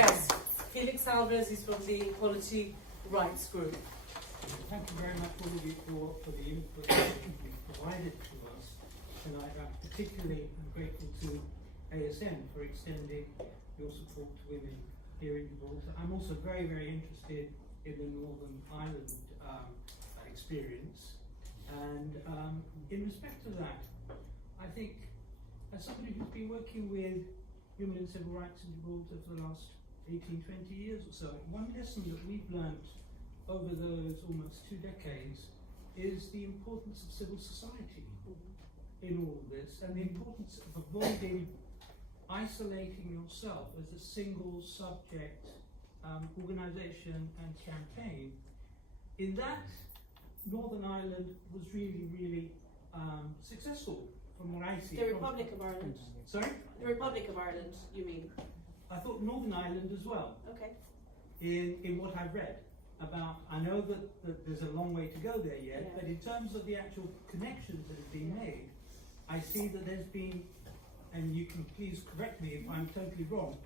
Yes, Felix Alves is from the Equality Rights Group. Thank you very much all of you for the input that you've provided to us tonight. I'm particularly grateful to ASN for extending your support to women here in Gibraltar. I'm also very, very interested in the Northern Ireland experience. And in respect to that, I think as somebody who's been working with human and civil rights in Gibraltar for the last 18, 20 years or so, one lesson that we've learnt over those almost 2 decades is the importance of civil society in all of this, and the importance of avoiding isolating yourself as a single subject organisation and campaign. In that, Northern Ireland was really, really successful from what I see. The Republic of Ireland. Sorry? The Republic of Ireland, you mean? I thought Northern Ireland as well. Okay. In what I've read about, I know that there's a long way to go there yet, Yeah. but in terms of the actual connections that have been made, I see that there's been, and you can please correct me if I'm totally wrong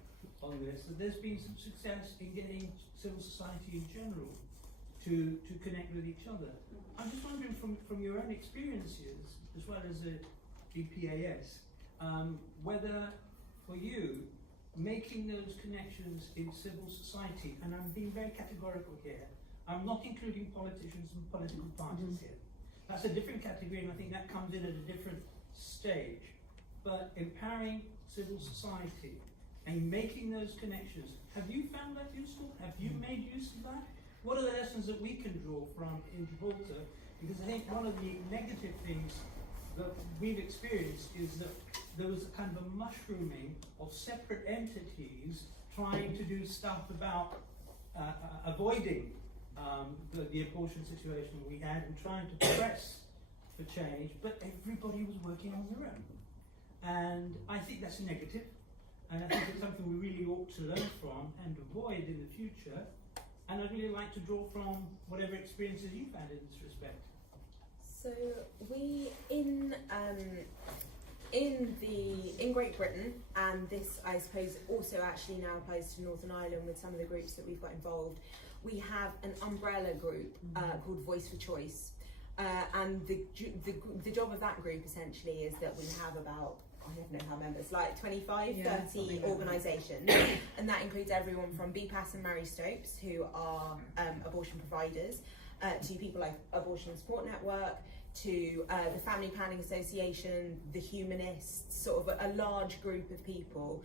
on this, that there's been some success in getting civil society in general to connect with each other. I'm just wondering from your own experiences, as well as a BPAS, whether for you, making those connections in civil society, and I'm being very categorical here, I'm not including politicians and political parties here. That's a different category, and I think that comes in at a different stage. But empowering civil society and making those connections, have you found that useful? Have you made use of that? What are the lessons that we can draw from in Gibraltar? Because I think one of the negative things that we've experienced is that there was a kind of a mushrooming of separate entities trying to do stuff about avoiding the abortion situation we had and trying to press for change, but everybody was working on their own. And I think that's a negative, and I think it's something we really ought to learn from and avoid in the future. And I'd really like to draw from whatever experiences you've had in this respect. So we in Great Britain, and this I suppose also actually now applies to Northern Ireland with some of the groups that we've got involved, we have an umbrella group called Voice for Choice, and the job of that group essentially is that we have about, I don't know how members, like 25, 30 organisations, and that includes everyone from BPAS and Mary Stopes, who are abortion providers, to people like Abortion Support Network, to the Family Planning Association, the Humanists, sort of a large group of people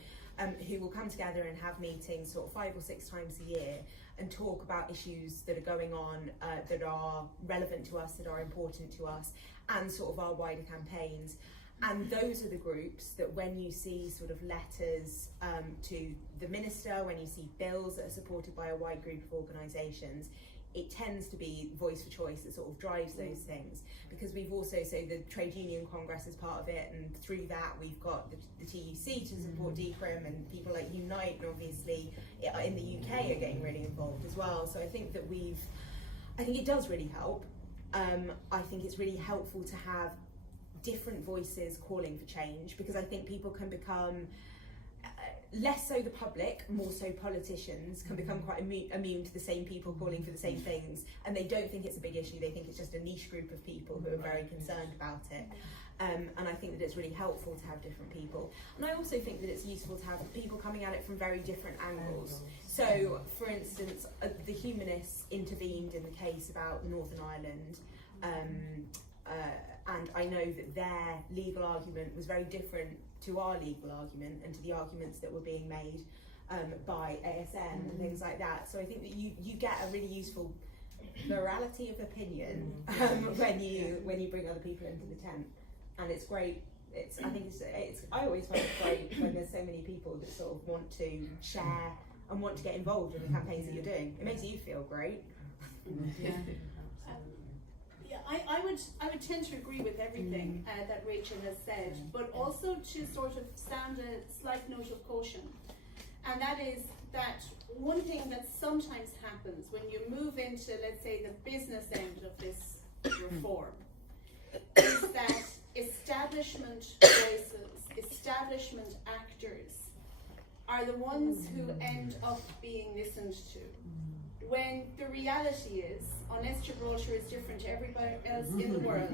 who will come together and have meetings sort of 5 or 6 times a year and talk about issues that are going on, that are relevant to us, that are important to us, and sort of our wider campaigns. And those are the groups that when you see sort of letters to the minister, when you see bills that are supported by a wide group of organisations, it tends to be Voice for Choice that sort of drives those things, because we've also, so the Trade Union Congress is part of it, and through that we've got the TUC to support DCRIM, and people like Unite, and obviously in the UK are getting really involved as well. So I think that I think it does really help. I think it's really helpful to have different voices calling for change, because I think people can become less so the public, more so politicians can become quite immune to the same people calling for the same things, and they don't think it's a big issue, they think it's just a niche group of people who are very concerned about it. And I think that it's really helpful to have different people, and I also think that it's useful to have people coming at it from very different angles. So for instance, the Humanists intervened in the case about Northern Ireland, and I know that their legal argument was very different to our legal argument and to the arguments that were being made by ASN and things like that. So I think that you get a really useful plurality of opinion when you bring other people into the tent, and it's great. I always find it great when there's so many people that sort of want to share and want to get involved in the campaigns that you're doing. It makes you feel great. Yeah. I would tend to agree with everything that Rachel has said, but also to sort of sound a slight note of caution, and that is that one thing that sometimes happens when you move into, let's say, the business end of this reform is that establishment voices, establishment actors are the ones who end up being listened to. When the reality is, unless Gibraltar is different to everybody else in the world,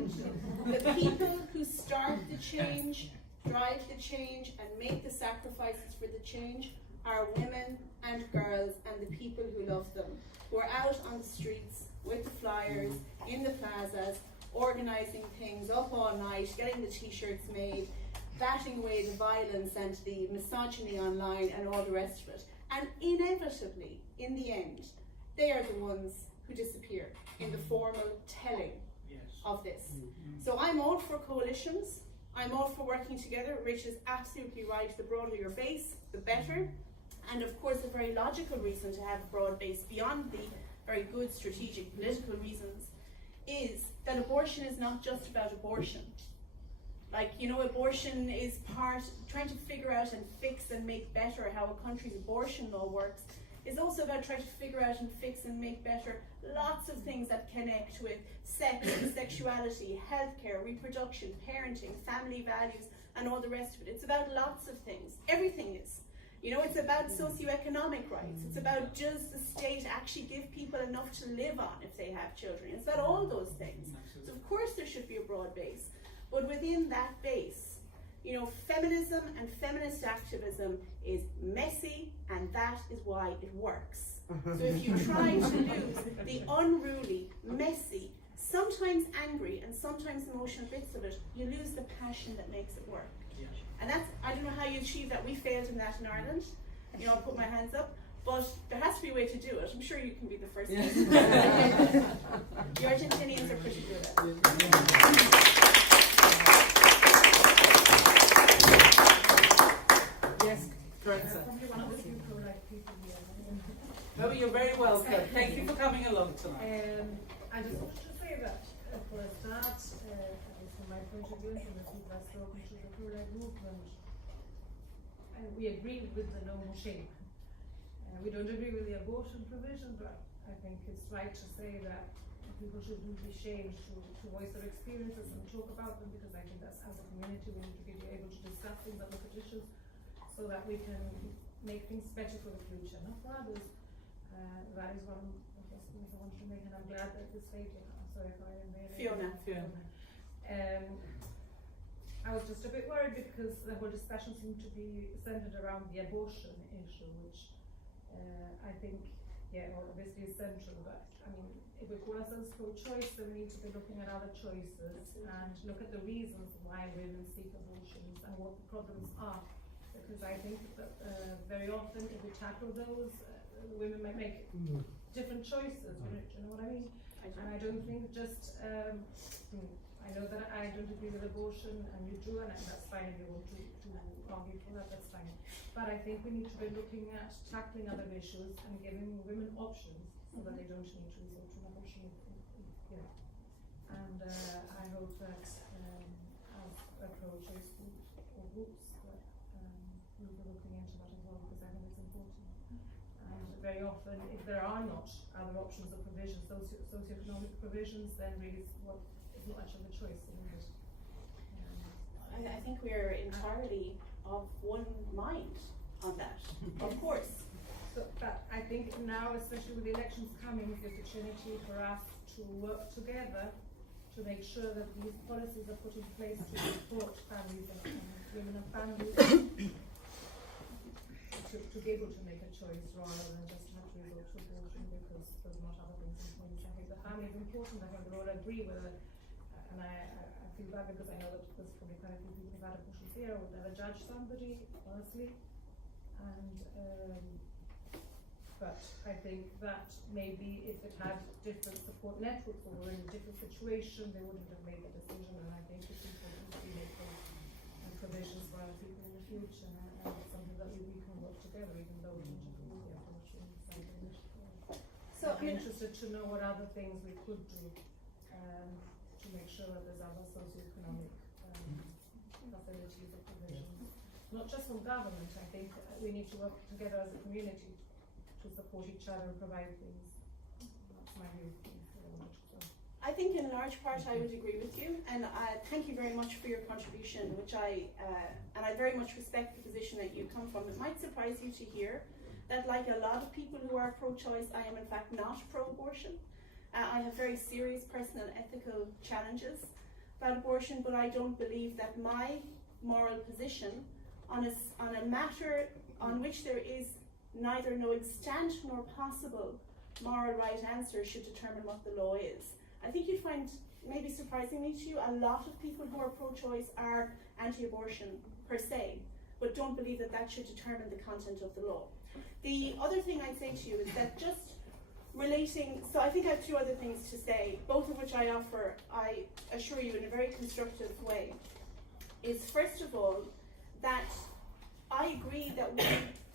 the people who start the change, drive the change, and make the sacrifices for the change are women and girls and the people who love them, who are out on the streets with the flyers, in the plazas, organising things up all night, getting the t-shirts made, batting away the violence and the misogyny online and all the rest of it. And inevitably, in the end, they are the ones who disappear in the formal telling of this. So I'm all for coalitions, I'm all for working together. Rich is absolutely right, the broader your base, the better. And of course, a very logical reason to have a broad base beyond the very good strategic political reasons is that abortion is not just about abortion. Like, you know, abortion is trying to figure out and fix and make better how a country's abortion law works is also about trying to figure out and fix and make better lots of things that connect with sex, sexuality, healthcare, reproduction, parenting, family values, and all the rest of it. It's about lots of things. Everything is. You know, it's about socioeconomic rights. It's about does the state actually give people enough to live on if they have children. It's about all those things. So of course there should be a broad base. But within that base, you know, feminism and feminist activism is messy, and that is why it works. So if you try to lose the unruly, messy, sometimes angry and sometimes emotional bits of it, you lose the passion that makes it work. And that's, I don't know how you achieve that. We failed in that in Ireland. You know, I'll put my hands up. But there has to be a way to do it. I'm sure you can be the first. The Argentinians are pretty good at it. Yes, Clarissa. Oh, you're very welcome. Thank you for coming along tonight. I just wanted to say that for a start, at least from my point of view, from the people I've spoken to the pro-life movement, we agree with the no shame. We don't agree with the abortion provision, but I think it's right to say that people shouldn't be shamed to voice their experiences and talk about them, because I think that's, as a community, we need to be able to discuss things and look at issues so that we can make things better for the future, not for others. That is one of the points I wanted to make, and I'm glad that this lady, sorry if I made it. Fiona. I was just a bit worried because the whole discussion seemed to be centered around the abortion issue, which I think, obviously is central, but I mean, if we call ourselves pro-choice, then we need to be looking at other choices and look at the reasons why women seek abortions and what the problems are. Because I think that very often, if we tackle those, women might make different choices. Do you know what I mean? And I don't think just, I know that I don't agree with abortion, and you do, and that's fine if you want to argue for that, that's fine. But I think we need to be looking at tackling other issues and giving women options so that they don't need to resort to an abortion. And I hope that as a pro-choice group or groups, that we'll be looking into that as well, because I think it's important. And very often, if there are not other options or provisions, socioeconomic provisions, then really what is not much of a choice in it. I think we're entirely of one mind on that, of course. So, but I think now, especially with the elections coming, is the opportunity for us to work together to make sure that these policies are put in place to support families and women and families to be able to make a choice rather than just have to resort to abortion because there's not other things in place. I think the family is important. I think we all agree with it, and I feel bad because I know that there's probably quite a few people who've had abortions here. I would never judge somebody, honestly, and but I think that maybe if it had different support networks or were in a different situation, they wouldn't have made the decision. And I think it's important to be making provisions for other people in the future, and it's something that we can work together, even though we don't agree with the approach in this. So I'm interested to know what other things we could do to make sure that there's other socioeconomic facilities or provisions, not just from government. I think we need to work together as a community to support each other and provide things. That's my view. I think in large part I would agree with you, and thank you very much for your contribution, which and I very much respect the position that you come from. It might surprise you to hear that, like a lot of people who are pro-choice, I am in fact not pro-abortion. I have very serious personal ethical challenges about abortion, but I don't believe that my moral position on a matter on which there is neither no extant nor possible moral right answer should determine what the law is. I think you'd find, maybe surprisingly to you, a lot of people who are pro-choice are anti-abortion per se, but don't believe that that should determine the content of the law. The other thing I'd say to you is that just relating, so I think I have two other things to say, both of which I offer, I assure you, in a very constructive way, is first of all, that I agree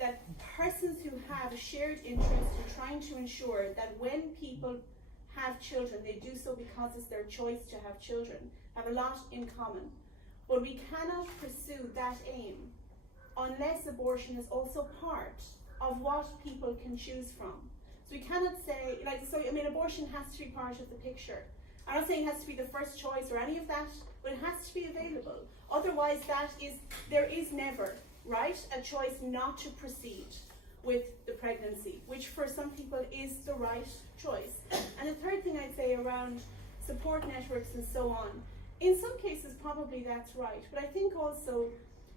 that persons who have a shared interest in trying to ensure that when people have children, they do so because it's their choice to have children, have a lot in common. But we cannot pursue that aim unless abortion is also part of what people can choose from. So we cannot say, abortion has to be part of the picture. I'm not saying it has to be the first choice or any of that, but it has to be available. Otherwise, there is never, right, a choice not to proceed with the pregnancy, which for some people is the right choice. And the third thing I'd say around support networks and so on, in some cases probably that's right, but I think also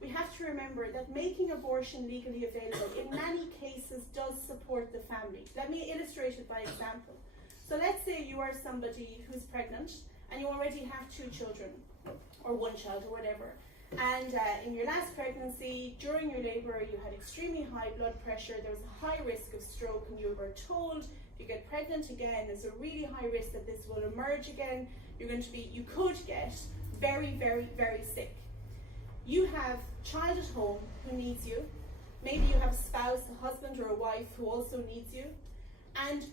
we have to remember that making abortion legally available in many cases does support the family. Let me illustrate it by example. So let's say you are somebody who's pregnant and you already have 2 children, or 1 child, or whatever. And in your last pregnancy, during your labour, you had extremely high blood pressure, there was a high risk of stroke, and you were told if you get pregnant again, there's a really high risk that this will emerge again. You could get very, very, very sick. You have a child at home who needs you. Maybe you have a spouse, a husband or a wife who also needs you. And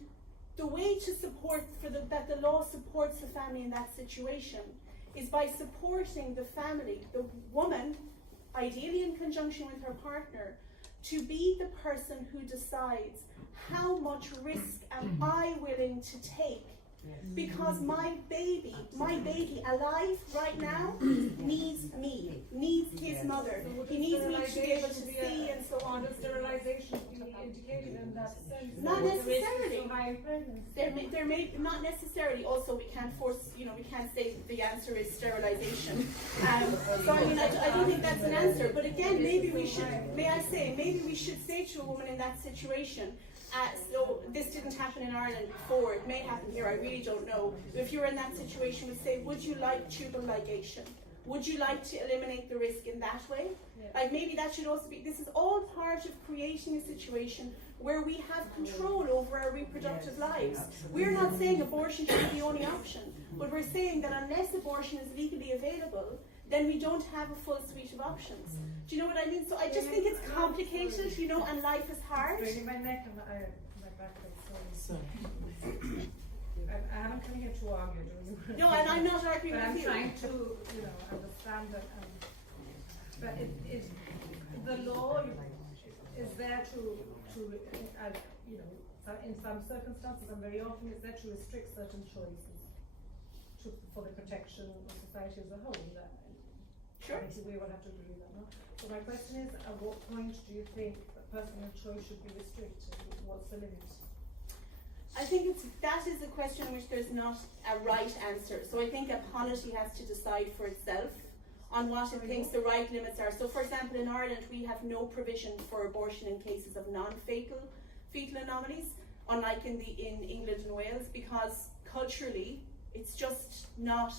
the way to support, that the law supports the family in that situation, is by supporting the family, the woman, ideally in conjunction with her partner, to be the person who decides how much risk am I willing to take, because my baby alive right now needs me, needs his mother. He needs me to be able to see and so on. Does sterilization be indicated in that sense? Not necessarily. There may not necessarily. Also, we can't force. We can't say the answer is sterilization. So I don't think that's an answer. But again, maybe we should. Maybe we should say to a woman in that situation. So this didn't happen in Ireland before. It may happen here. I really don't know. If you're in that situation, would say, would you like tubal ligation? Would you like to eliminate the risk in that way? Yeah. Like maybe that should also be. This is all part of creating a situation where we have control over our reproductive lives. We're not saying abortion should be the only option, but we're saying that unless abortion is legally available, then we don't have a full suite of options. Do you know what I mean? So I just think it's complicated, and life is hard. My neck and my back is sorry. I haven't come here to argue. No, and I'm not arguing but with you. I'm trying to, understand that. But the law is there to in some circumstances and very often is there to restrict certain choices for the protection of society as a whole. Sure. We will have to agree with that, no? So my question is, at what point do you think that personal choice should be restricted? What's the limit? I think that is a question in which there's not a right answer. So I think a polity has to decide for itself on what it thinks the right limits are. So for example, in Ireland, we have no provision for abortion in cases of non-fatal fetal anomalies, unlike in England and Wales, because culturally, it's just not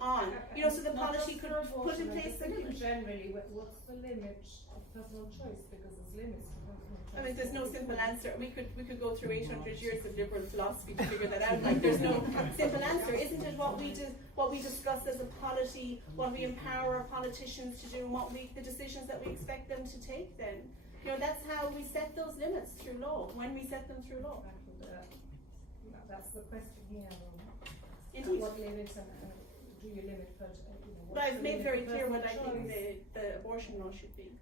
on. So the policy could put in place something. Generally, what's the limit of personal choice? Because there's limits to personal choice. There's no simple answer. We could go through 800 years of liberal philosophy to figure that out. There's no simple answer. Isn't it what we discuss as a polity, what we empower our politicians to do, and the decisions that we expect them to take? Then, that's how we set those limits through law. When we set them through law. That's the question here. Indeed. What limits do you limit? But I've made very clear what I think the abortion law should be.